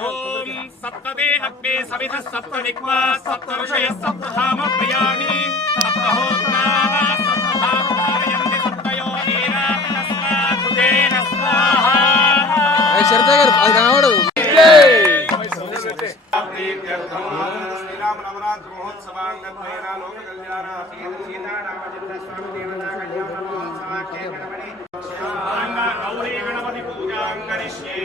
ओम सप्तदे अग्ने सविधः सप्तदिक्वा सप्तऋषयः सप्तधाम प्रियाणि सप्तहोत्रा सप्तधामयन्ति सप्तयो नीरामितस्मात् स्वाहा ऐ शरद गाరు అది కనబడదు శ్రీరామ నవరాత్రి మహోత్సవాంగత్వేన లోక కళ్యాణ సీతారామచంద్ర స్వామి దేవతా కళ్యాణ మహోత్సవాఖ్యే గణపతి గౌరీ గణపతి పూజాం కరిష్యే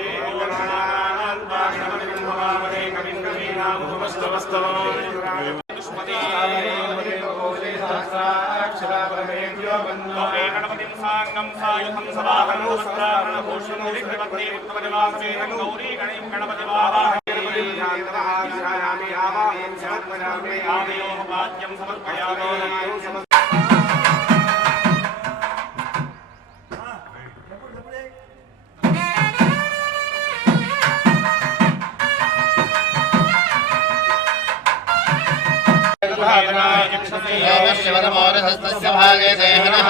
शिवनमोरहस्तस्य भागे सेहनः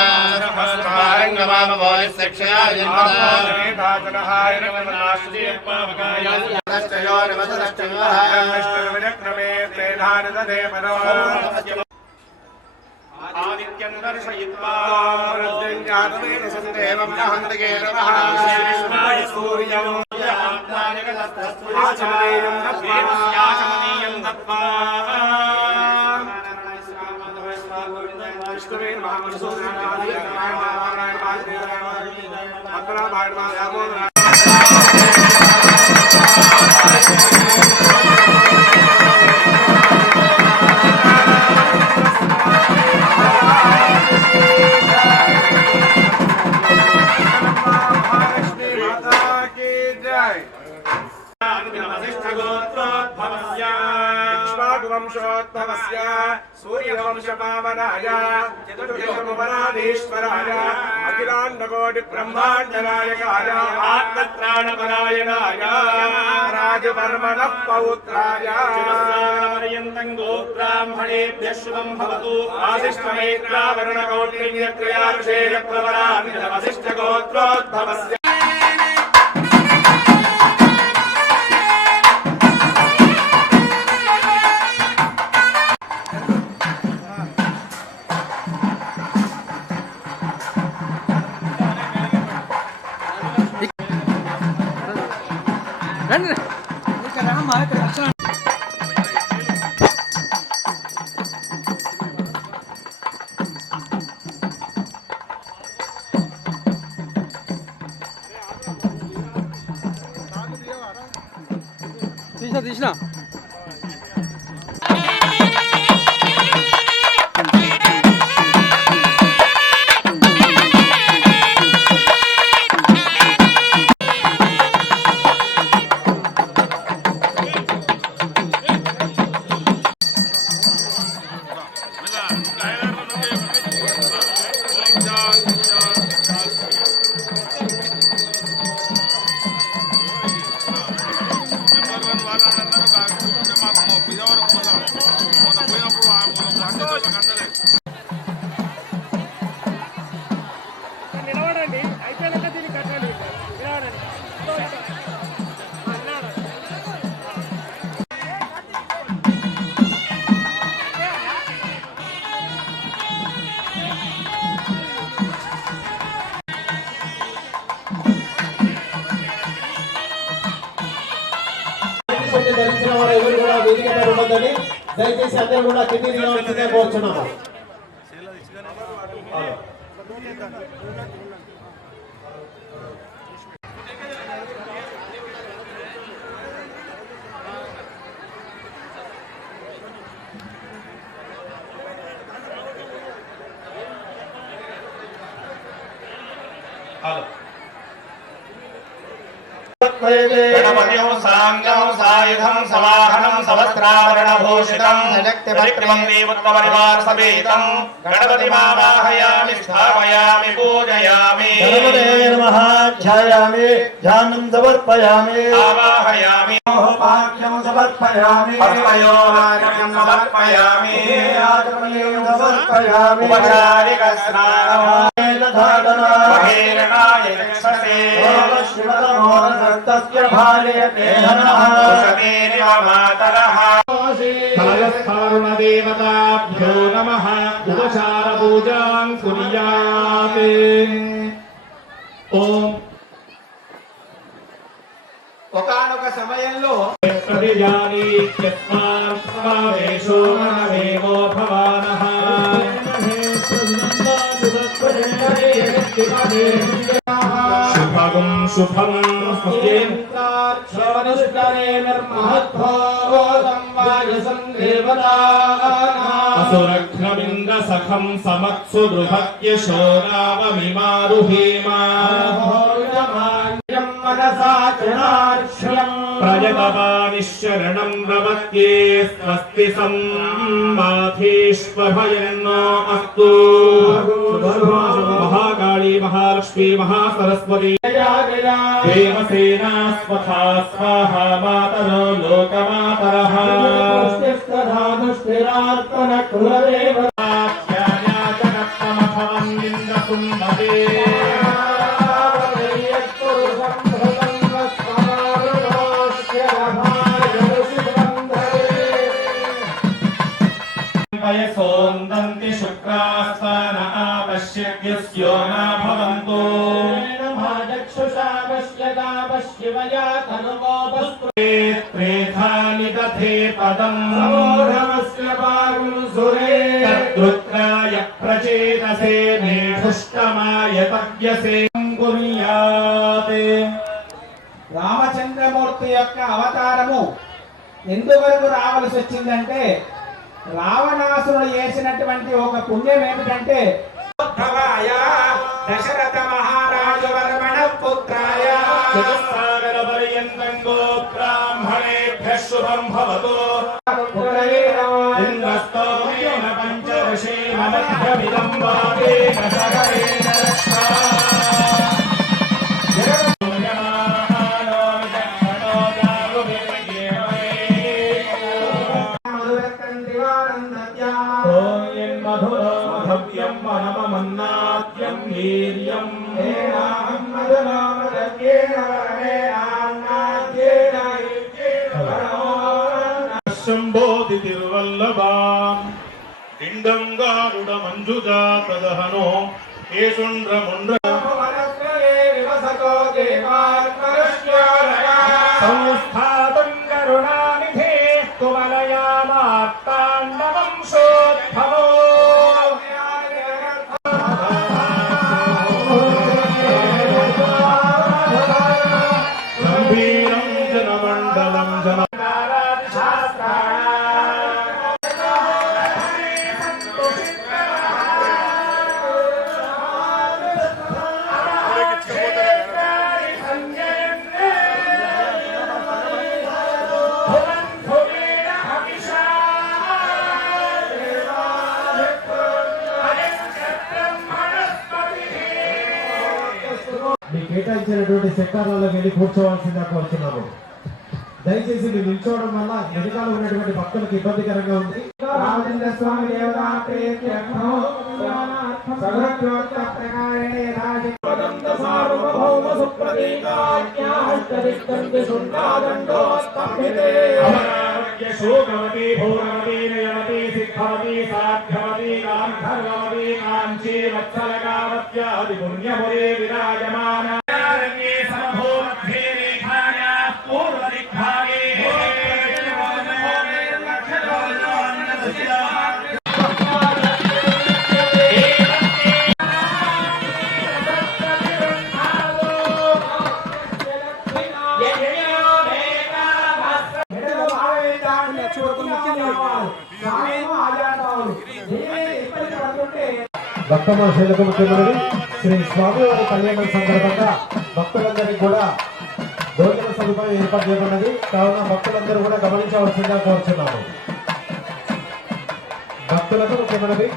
स्मारङ्गमामवोयस्यक्षया जन्मनः आदित्यं दर्शयित्वा प्रत्यञ्जातवेन सन्देवं नहन्तिके नमः सूर्यं आचमनीयं दत्त्वा वंशोद्भवस्य सूर्यवंशपावनाय चतुर्युगमुपराधीश्वराय अखिलाण्डकोटिब्रह्माण्डनायकाय आत्मत्राणपरायणाय राजवर्मणः पौत्राय पर्यन्तं गोब्राह्मणेभ्यः शुभं भवतु आशिष्टमैत्रावरणकौटिल्यक्रियाभिषेकप्रवरान्वितवसिष्ठगोत्रोद्भवस्य తీసినా దయచేసి అందరూ కూడా కిందికి రావాల్సిందే కోరుచున్నాము. गणपतिं साङ्गं सायुधं समाहनं सहस्राभरणभूषितं सजक्तिभक्तिमं देवत्वपरिवार समेतं गणपतिमावाहयामि स्थापयामि पूजयामि गणपतये नमः ध्यायामि ध्यानं समर्पयामि आवाहयामि पाठ्यं समर्पयामि हस्तयोर्घ्यं समर्पयामि आचमनीयं समर्पयामि उपचारिकस्नानं महेरणाय चक्षसे शिवतमोरसस्तस्य भार्यते धनः मातरः कालस्थारुणदेवताभ्यो नमः उपचारपूजां कुर्यात् ओम ఒకానొక సమయంలో प्रतिजानीत्यस्मावेशो मनमेवो भवानः शुभगुं शुभं असुरघ्नविन्दसखं समत्सु बृहत्यशो रावमिमारुहेमा प्रजतपानिशरणं प्रपद्ये स्वस्ति सम्माथेष्वभयन्नो अस्तु महाकाली महालक्ष्मी महासरस्वती देवसेना स्वथा स्वाहा मातरो लोकमातरः सोन्दन्ति शुक्रास्तान आपश्यद्यस्यो न भवन्तु त्रेधानि दधे पदम् तद्रुद्राय प्रचेतसे मेढुष्टमाय तव्यसे कुर्यात् రామచంద్రమూర్తి యొక్క అవతారము ఎందువరకు రావాల్సి వచ్చిందంటే రావణాసురుడు చేసినటువంటి ఒక పుణ్యం ఏమిటంటే దశరథ మహారాజు వర్మణ పుత్రాయ చతుస్సాగర పర్యంతం గో బ్రాహ్మణేభ్యః శుభం భవతు ఇంద్రస్తోమేన పంచదశేన మధ్యమిదం వాదేన సగరేణ రక్షా मधुरमधव्यं मनमन्नाद्यं वीर्यं शम्भोति तिरुवल्लभां डिण्डङ्गारुड मञ्जुजातदहनो येषुण्ड्रमुण्ड्र संस्थातं करुणानिधे कुवलयामार्ताण्डवं शोद्भवो गम्भीरं जनमण्डलं जन కేటాయించినటువంటి సెక్టార్లలో వెళ్ళి కూర్చోవాల్సిందిగా కోరుతున్నాము. దయచేసి మీరు నిల్చోవడం వల్ల వెనకాల ఉన్నటువంటి భక్తులకు ఇబ్బందికరంగా ఉంది. రామచంద్ర స్వామి దేవతా ప్రీత్యర్థం సర్వత్రోక్త ప్రకారేణ రాజపదంత సార్వభౌమ సుప్రతీకాజ్ఞాష్టదిష్టంతి శుంఠాదండోస్తమితే అమరారోగ్య శోకవతి భోగవతి నయవతి సిద్ధవతి సాధ్యవతి గాంధర్వవతి కాంచీ వత్సలకావత్యాది పుణ్యపురే విరాజమాన భక్తమహర్షులకు ముఖ్యమైనది శ్రీ స్వామివారి కళ్యాణం సందర్భంగా భక్తులందరికీ కూడా భోజన సదుపాయం ఏర్పాటు చేయబడినది. కావున భక్తులందరూ కూడా గమనించవలసిందిగా కోరుచున్నాము. భక్తులకు ముఖ్యమైనది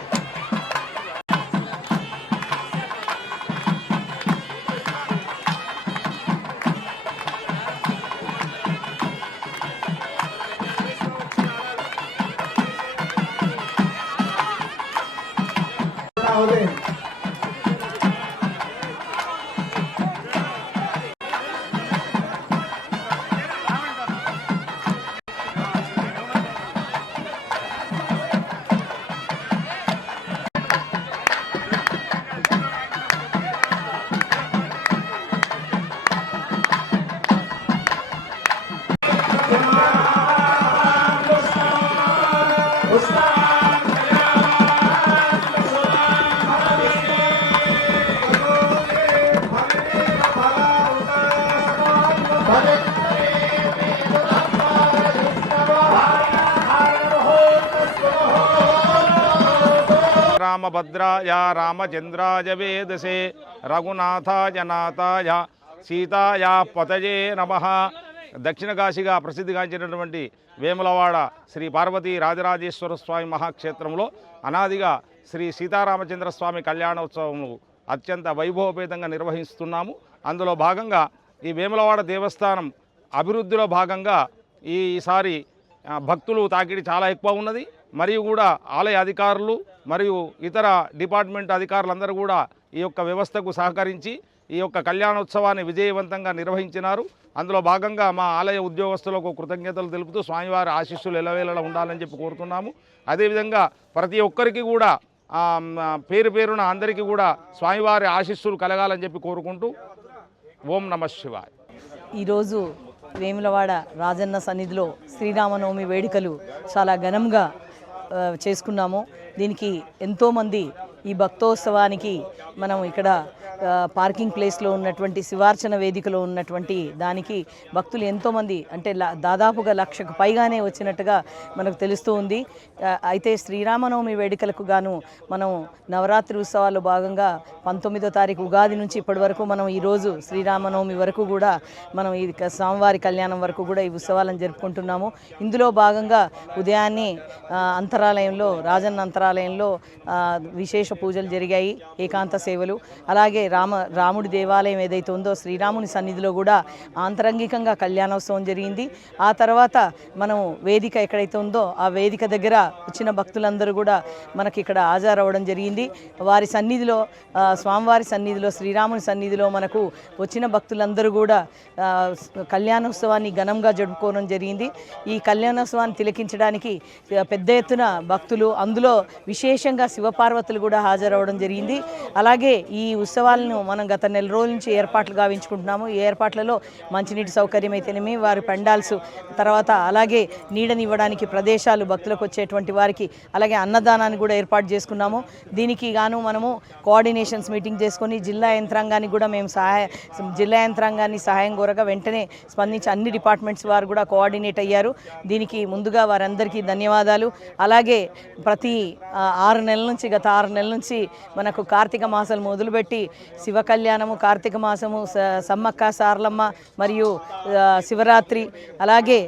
రామభద్రాయ రామచంద్రాయ వేదసే రఘునాథాయ నాథాయ సీతాయ పతయే నమః. దక్షిణ కాశీగా ప్రసిద్ధిగాంచినటువంటి వేములవాడ శ్రీ పార్వతీ రాజరాజేశ్వర స్వామి మహాక్షేత్రంలో అనాదిగా శ్రీ సీతారామచంద్ర స్వామి కళ్యాణోత్సవము అత్యంత వైభవపేతంగా నిర్వహిస్తున్నాము. అందులో భాగంగా ఈ వేములవాడ దేవస్థానం అభివృద్ధిలో భాగంగా ఈసారి భక్తులు తాకిడి చాలా ఎక్కువ ఉన్నది. మరియు కూడా ఆలయ అధికారులు మరియు ఇతర డిపార్ట్మెంట్ అధికారులందరూ కూడా ఈ యొక్క వ్యవస్థకు సహకరించి ఈ యొక్క కళ్యాణోత్సవాన్ని విజయవంతంగా నిర్వహించినారు. అందులో భాగంగా మా ఆలయ ఉద్యోగస్తులకు కృతజ్ఞతలు తెలుపుతూ స్వామివారి ఆశీస్సులు ఎల్లవేళలా ఉండాలని చెప్పి కోరుతున్నాము. అదేవిధంగా ప్రతి ఒక్కరికి కూడా పేరు పేరున అందరికీ కూడా స్వామివారి ఆశీస్సులు కలగాలని చెప్పి కోరుకుంటూ ఓం నమః శివాయ. ఈరోజు వేములవాడ రాజన్న సన్నిధిలో శ్రీరామనవమి వేడుకలు చాలా ఘనంగా చేసుకున్నాము. దీనికి ఎంతోమంది ఈ భక్తోత్సవానికి మనం ఇక్కడ పార్కింగ్ ప్లేస్లో ఉన్నటువంటి శివార్చన వేదికలో ఉన్నటువంటి దానికి భక్తులు ఎంతోమంది అంటే దాదాపుగా 1,00,000కు పైగానే వచ్చినట్టుగా మనకు తెలుస్తూ ఉంది. అయితే శ్రీరామనవమి వేడుకలకు గాను మనం నవరాత్రి ఉత్సవాల్లో భాగంగా 19వ తారీఖు ఉగాది నుంచి ఇప్పటి వరకు మనం ఈరోజు శ్రీరామనవమి వరకు కూడా మనం ఈ స్వామివారి కళ్యాణం వరకు కూడా ఈ ఉత్సవాలను జరుపుకుంటున్నాము. ఇందులో భాగంగా ఉదయాన్నే అంతరాలయంలో రాజన్న అంతరాలయంలో విశేష పూజలు జరిగాయి, ఏకాంత సేవలు. అలాగే రాముడి దేవాలయం ఏదైతే ఉందో శ్రీరాముని సన్నిధిలో కూడా ఆంతరంగికంగా కళ్యాణోత్సవం జరిగింది. ఆ తర్వాత మనం వేదిక ఎక్కడైతే ఉందో ఆ వేదిక దగ్గర వచ్చిన భక్తులందరూ కూడా మనకి ఇక్కడ హాజరవ్వడం జరిగింది. వారి సన్నిధిలో స్వామివారి సన్నిధిలో శ్రీరాముని సన్నిధిలో మనకు వచ్చిన భక్తులందరూ కూడా కళ్యాణోత్సవాన్ని ఘనంగా జరుపుకోవడం జరిగింది. ఈ కళ్యాణోత్సవాన్ని తిలకించడానికి పెద్ద ఎత్తున భక్తులు, అందులో విశేషంగా శివపార్వతులు కూడా హాజరవ్వడం జరిగింది. అలాగే ఈ ఉత్సవాలను మనం గత నెల రోజుల నుంచి ఏర్పాట్లు గావించుకుంటున్నాము. ఈ ఏర్పాట్లలో మంచినీటి సౌకర్యం అయితేనేమి, వారి పండాల్స్, తర్వాత అలాగే నీడనివ్వడానికి ప్రదేశాలు భక్తులకు వచ్చేటువంటి వారికి, అలాగే అన్నదానాన్ని కూడా ఏర్పాటు చేసుకున్నాము. దీనికి గాను మనము కోఆర్డినేషన్స్ మీటింగ్ చేసుకొని జిల్లా యంత్రాంగానికి కూడా మేము జిల్లా యంత్రాంగాన్ని సహాయం కోరగా వెంటనే స్పందించి అన్ని డిపార్ట్మెంట్స్ వారు కూడా కోఆర్డినేట్ అయ్యారు. దీనికి ముందుగా వారందరికీ ధన్యవాదాలు. అలాగే ప్రతి 6 నెలల నుంచి గత 6 నెలల నుంచి మనకు కార్తీక మాసాలు మొదలుపెట్టి శివ కళ్యాణము, కార్తీక మాసము, సమ్మక్క సారలమ్మ మరియు శివరాత్రి, అలాగే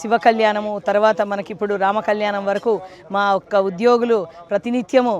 శివ కళ్యాణము, తర్వాత మనకిప్పుడు రామ కళ్యాణం వరకు మా ఒక్క ఉద్యోగులు ప్రతినిత్యము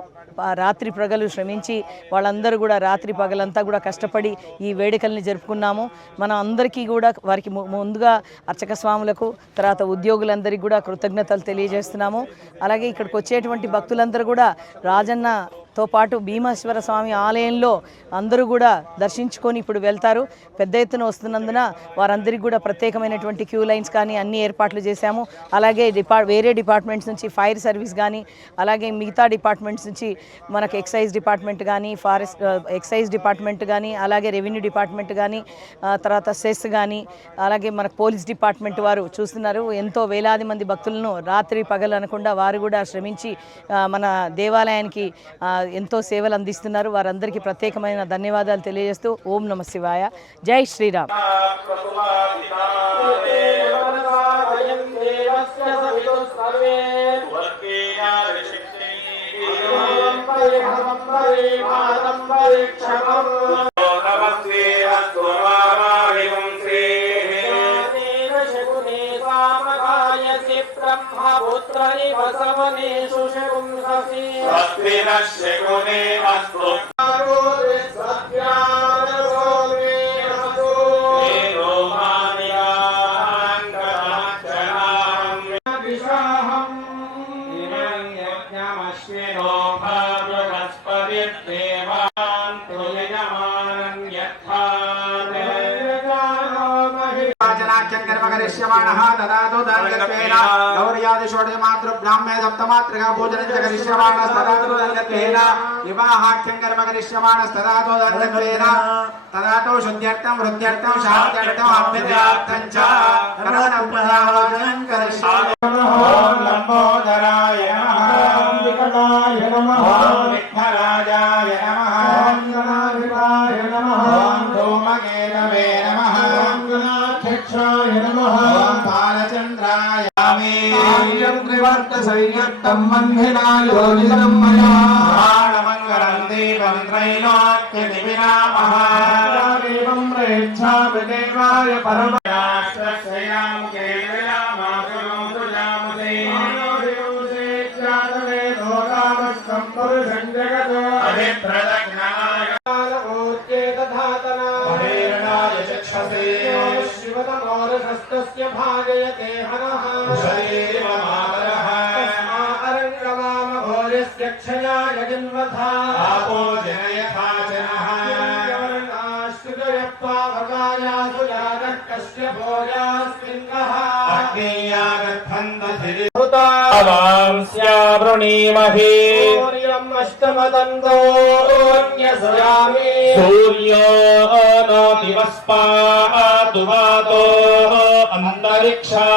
రాత్రి పగలు శ్రమించి వాళ్ళందరూ కూడా రాత్రి పగలంతా కూడా కష్టపడి ఈ వేడుకల్ని జరుపుకున్నాము. మనం అందరికీ కూడా వారికి ముందుగా అర్చక స్వాములకు, తర్వాత ఉద్యోగులందరికీ కూడా కృతజ్ఞతలు తెలియజేస్తున్నాము. అలాగే ఇక్కడికి వచ్చేటువంటి భక్తులందరూ కూడా రాజన్నతో పాటు భీమేశ్వర స్వామి ఆలయంలో అందరూ కూడా దర్శించుకొని ఇప్పుడు వెళ్తారు. పెద్ద ఎత్తున వస్తున్నందున వారందరికీ కూడా ప్రత్యేకమైనటువంటి క్యూ లైన్స్ కానీ అన్ని ఏర్పాట్లు చేశాము. అలాగే వేరే డిపార్ట్మెంట్స్ నుంచి ఫైర్ సర్వీస్ కానీ, అలాగే మిగతా డిపార్ట్మెంట్స్ నుంచి మనకు ఎక్సైజ్ డిపార్ట్మెంట్ కానీ, ఫారెస్ట్ ఎక్సైజ్ డిపార్ట్మెంట్ కానీ, అలాగే రెవెన్యూ డిపార్ట్మెంట్ కానీ, తర్వాత సెస్ కానీ, అలాగే మనకు పోలీస్ డిపార్ట్మెంట్ వారు చూస్తున్నారు. ఎంతో వేలాది మంది భక్తులను రాత్రి పగలు అనకుండా వారు కూడా శ్రమించి మన దేవాలయానికి ఎంతో సేవలు అందిస్తున్నారు. వారందరికీ ప్రత్యేకమైన ధన్యవాదాలు తెలియజేస్తూ ఓం నమ శివాయ. జై శ్రీరామ్. వర్గేయ ब्रह्मपुत्रनि बसवनेषु शकुंससि स्वस्ति नः शकुने अस्तु करिष्यमाणः ददातु दण्डत्वेन गौर्यादि षोडशमातृ ब्राह्मे सप्तमातृका पूजनं च करिष्यमाणः ददातु दण्डत्वेन विवाहाख्यं कर्म करिष्यमाणः ददातु दण्डत्वेन तदातु शुद्ध्यर्थं वृद्ध्यर्थं शान्त्यर्थं अभ्युदयार्थं च कर्मणं करिष्यामः। ओम लंबोदराय नमः ओम विकटाय नमः ओम विघ्नराजाय नमः ओम गणाधिपाय नमः ओम धूमकेतवे नमः ओम गणाध्यक्षाय नमः ओम बालचंद्राय आमेयं त्रिवर्तसंयुक्तं वह्निना योजितं मया प्राणमङ्गलं देवं त्रैलोक्यदिविनामः देवं प्रेच्छामि देवाय परमयाश्रयं केवयामागुणो सुजामते मानोदिवंसे जातवे लोकामस्तं पुरुषं जगतो अभिप्रदग्नाय कालमोच्चेतधातना हरेरणाय चक्षसे शिवतमोरशस्तस्य भाजयते हनः शरीरमातरः अरङ्गवामघोरस्य क्षयाय जन्मथा आपो जनयथा जनः वर्णाश्रुजयत्वावकायासु यागः भोजास्मिन्नः वृणीमहि सूर्यम् अष्टमदन्तोऽन्यस्यामि सूर्यो न दिवस्पातु वातो अन्तरिक्षा